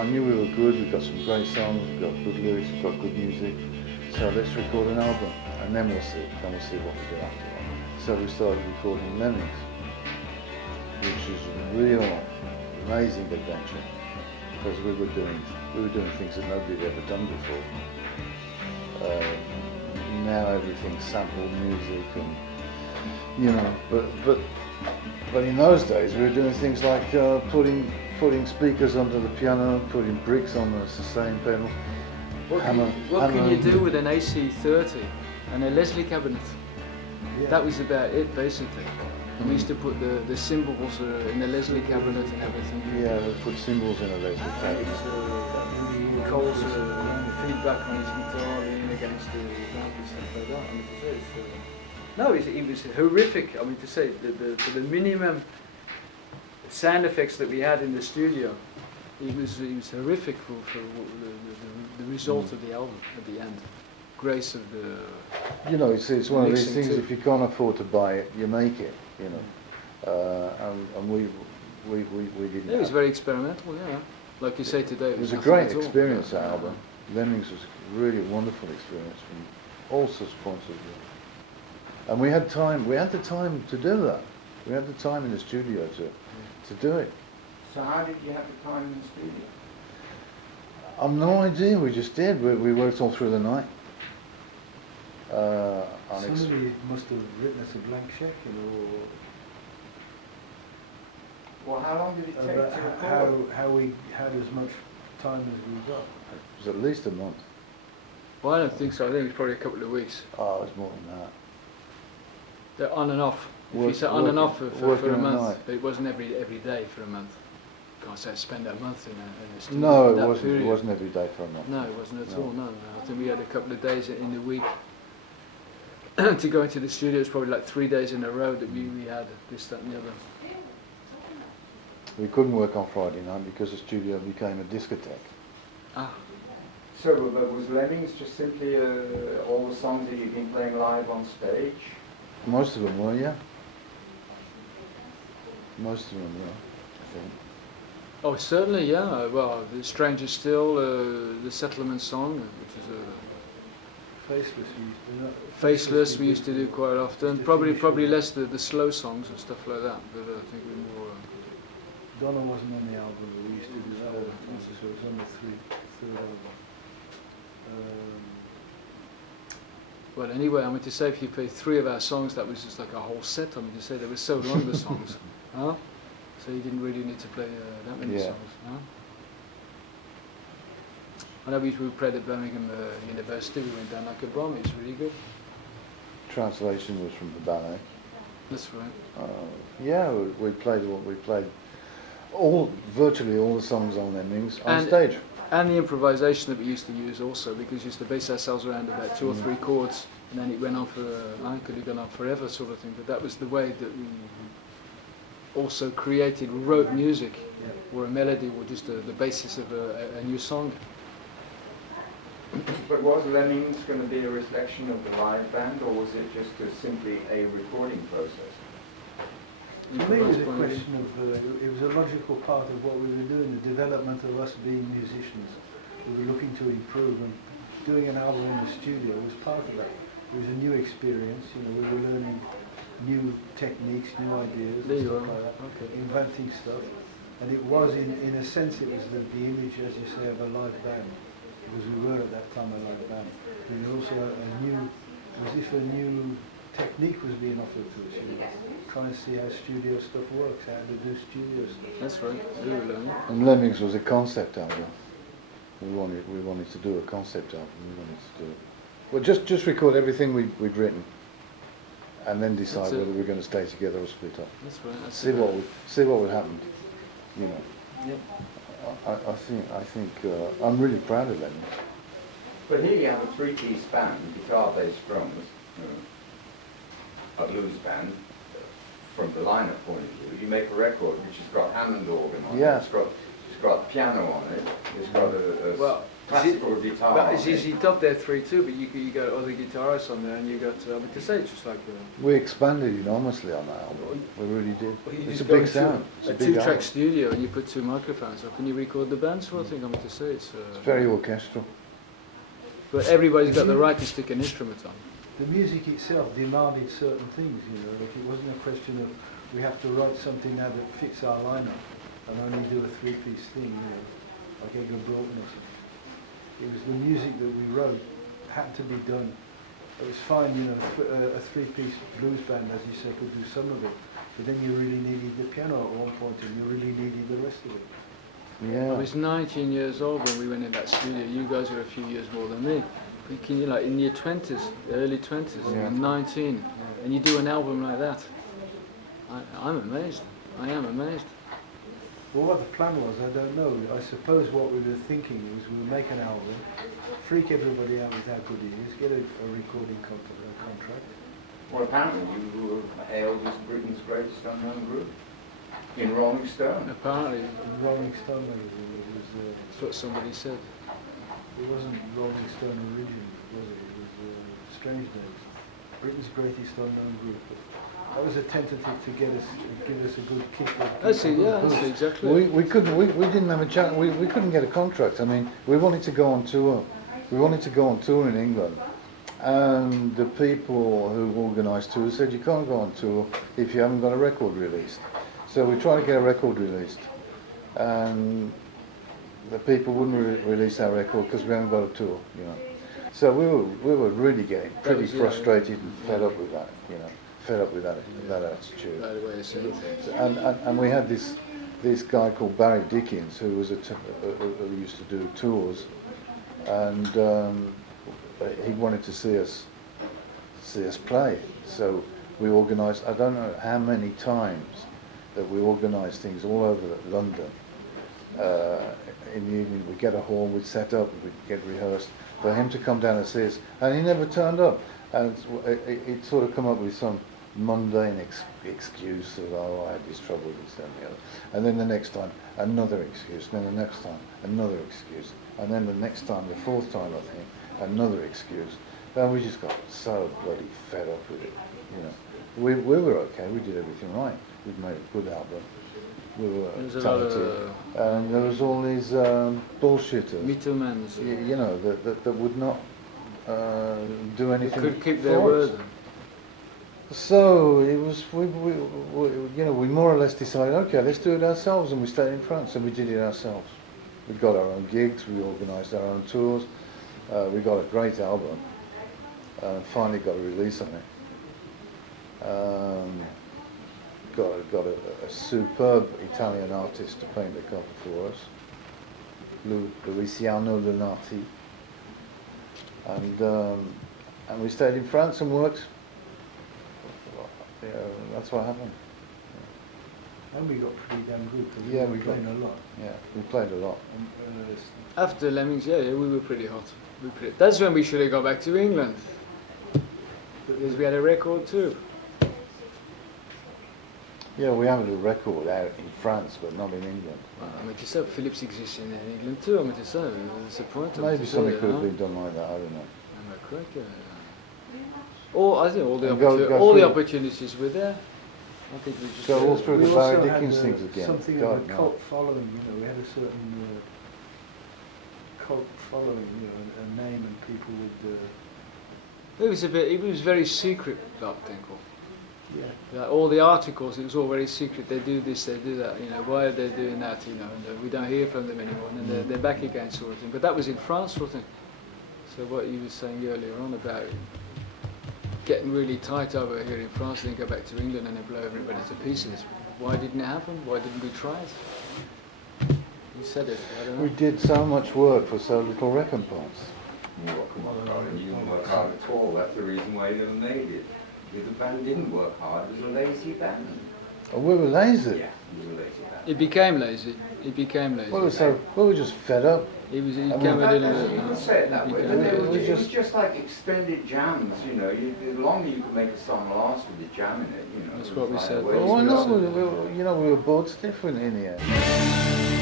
I knew we were good. We've got some great songs. We've got good lyrics. We've got good music. So let's record an album, and then we'll see. Then we'll see what we do after that. So we started recording Lemmings, which is a real amazing adventure because we were doing things that nobody had ever done before. Now everything's sampled music, and you know, but in those days we were doing things like putting speakers under the piano, putting bricks on the sustain pedal. What can you do with an AC30 and a Leslie cabinet? Yeah. That was about it, basically. We used to put the cymbals in the Leslie cabinet and everything. Yeah, we put cymbals in a Leslie cabinet. Cole's feedback on his guitar leaning against the amp and stuff like that. I mean, to say, no, it was horrific. I mean, to say, the minimum sound effects that we had in the studio, it was horrific for the result of the album at the end. Grace of the. You know, it's one of these things. Too. If you can't afford to buy it, you make it. You know, and we didn't. It was very experimental, yeah. Like you say today, it was a great experience. That album, Lemmings, was really a wonderful experience from all sorts of points of view. And we had time. We had the time to do that. We had the time in the studio to do it. So how did you have the time in the studio? I've no idea. We just did. We worked all through the night. Somebody must have written us a blank check, you know. Well, how long did it take to record? How we had as much time as we got. It was at least a month. Well, I don't think so. I think it was probably a couple of weeks. Oh, it was more than that. They're on and off. If you say on and off for a month, but it wasn't every day for a month. Can't say spend a month in a studio. No, it wasn't every day for a month. No, it wasn't at all. No. I think we had a couple of days in the week to go into the studio. It was probably like 3 days in a row that we had this, that, and the other. We couldn't work on Friday night because the studio became a discotheque. Ah. So, was Lemmings just simply all the songs that you've been playing live on stage? Most of them were, yeah. Most of them were, I think. Oh, certainly, yeah. Well, the Stranger Still, the Settlement Song, which is Faceless. We used to do quite often. Probably less the slow songs and stuff like that. But I think we're more. Donna wasn't on the album, but we used to do that all the time, so it was on the third album. Well, anyway, I mean to say, if you played 3 of our songs, that was just like a whole set. I mean to say, they were so long, the songs. Huh? So you didn't really need to play that many songs. Huh? I know we played at Birmingham University. We went down like a bomb. It was really good. Translation was from the ballet. That's right. Yeah, we played virtually all the songs on Lemmings on stage. And the improvisation that we used to use also, because we used to base ourselves around about 2 or 3 chords, and then it went on for, could have gone on forever sort of thing, but that was the way that we also wrote music, or a melody, or just the basis of a new song. But was Lemmings going to be a reflection of the live band, or was it just simply a recording process? To me, it was a question of, it was a logical part of what we were doing, the development of us being musicians. We were looking to improve, and doing an album in the studio was part of that. It was a new experience, you know, we were learning new techniques, new ideas, and stuff like that, inventing stuff. And it was, in a sense, it was the image, as you say, of a live band, because we were at that time a live band. But it was also as if a new technique was being offered to us, you know, trying to see how studio stuff works, how to do studio stuff. That's right. And Lemmings was a concept album. We wanted to do a concept album. We wanted to do it. Well, just record everything we'd written, and then decide whether we're going to stay together or split up. That's right. See what would happen. You know. Yep. I think I'm really proud of Lemmings. But here you have a 3-piece band: guitar, bass, drums. A blues band, from the lineup point of view. You make a record which has got Hammond organ on it. It's got piano on it. It's got classical guitar. But it's easy top there 3-2, but you got other guitarists on there, and you got. I mean, to say it's just like. We expanded enormously on that album. We really did. You It's just a go big into sound. It's a a big two-track album. studio, and you put 2 microphones up, and you record the band sort of thing. I mean, to say it's. It's very orchestral. But everybody's got the right to stick an instrument on. The music itself demanded certain things, you know. Like it wasn't a question of we have to write something now that fits our lineup and only do a 3-piece thing, you know, like Edgar Broughton or something. It was the music that we wrote had to be done. It was fine, you know, a 3-piece blues band, as you say, could do some of it, but then you really needed the piano at one point, and you really needed the rest of it. Yeah. I was 19 years old when we went in that studio. You guys were a few years more than me. Can you like in your 20s, early 20s, Yeah. 19, and you do an album like that? I'm amazed. I am amazed. Well, what the plan was, I don't know. I suppose what we were thinking was we would make an album, freak everybody out with how good it is, get a recording contract. Well, apparently you were hailed as Britain's greatest unknown group in Rolling Stone. Apparently, And Rolling Stone magazine, that's what somebody said. it wasn't Rolling Stone originally, was it? It was Strange Days, Britain's greatest unknown group. That was a tentative to give us a good kick. That's it. Yeah, that's it, exactly. We didn't have a chance. We couldn't get a contract. I mean, we wanted to go on tour. We wanted to go on tour in England, and the people who organised tours said you can't go on tour if you haven't got a record released. So we tried to get a record released, and the people wouldn't release our record because we haven't got a tour, you know. So we were really getting pretty frustrated and fed up with that, you know, fed up with that attitude. By the way, I said it. And we had this guy called Barry Dickens who was who used to do tours, and he wanted to see us play. So we organised. I don't know how many times that we organised things all over London. In the evening, we'd get a hall, we'd set up, we'd get rehearsed for him to come down and see us, and he never turned up. And he'd sort of come up with some mundane excuse of, oh, I had this trouble, this and the other. And then the next time, another excuse. And then the next time, another excuse. And then the next time, the 4th time, I think, another excuse. And we just got so bloody fed up with it, you know. We were okay, we did everything right. We'd made a good album. We were talented. And there was all these bullshitters, Mythomans. you know, that would not do They anything could keep their for word. us. So it was, we you know, we more or less decided, okay, let's do it ourselves, and we stayed in France and we did it ourselves. We got our own gigs, we organised our own tours, we got a great album, finally got a release on it. Got a superb Italian artist to paint the cover for us, Luciano Donati, and we stayed in France and worked. Yeah, that's what happened. And we got pretty damn good. Yeah, we we were playing got- a lot. Yeah, we played a lot. And, After Lemmings, yeah, we were pretty hot. That's when we should have gone back to England, because we had a record too. Yeah, we have a record out in France, but not in England. I mean, to say Philips exists in England too. I mean, to say it's a point. Maybe something could have been done like that. I don't know. Am I correct? Yeah. Or I think all the And go all the through- opportunities were there. I think we just Go all through we the also Barry had, Dickens things again. something God, of a no. cult following, you know, we had a certain cult following, you know, a name, and people would, It was very secret, Bachdenkel. yeah. Like all the articles, it was all very secret. They do this, they do that. You know, why are they doing that? You know, and we don't hear from them anymore. And then they're back again, sort of thing. But that was in France, sort of thing. So what you were saying earlier on about getting really tight over here in France, then go back to England and then blow everybody to pieces. Why didn't it happen? Why didn't we try it? You said it. I don't know. We did so much work for so little recompense. You didn't work hard at all. That's the reason why you never made it. Because the band didn't work hard. It was a lazy band. Oh, we were lazy. Yeah, it was a lazy band. It became lazy. It became lazy. We were just fed up. It I mean, became a little. You could say it that way, but became- it was just like extended jams, you know. The longer you could make a song last with the jam in it, you know. That's it what was we like said. a waste Well, of no, time. you know, we were bored stiff in the end.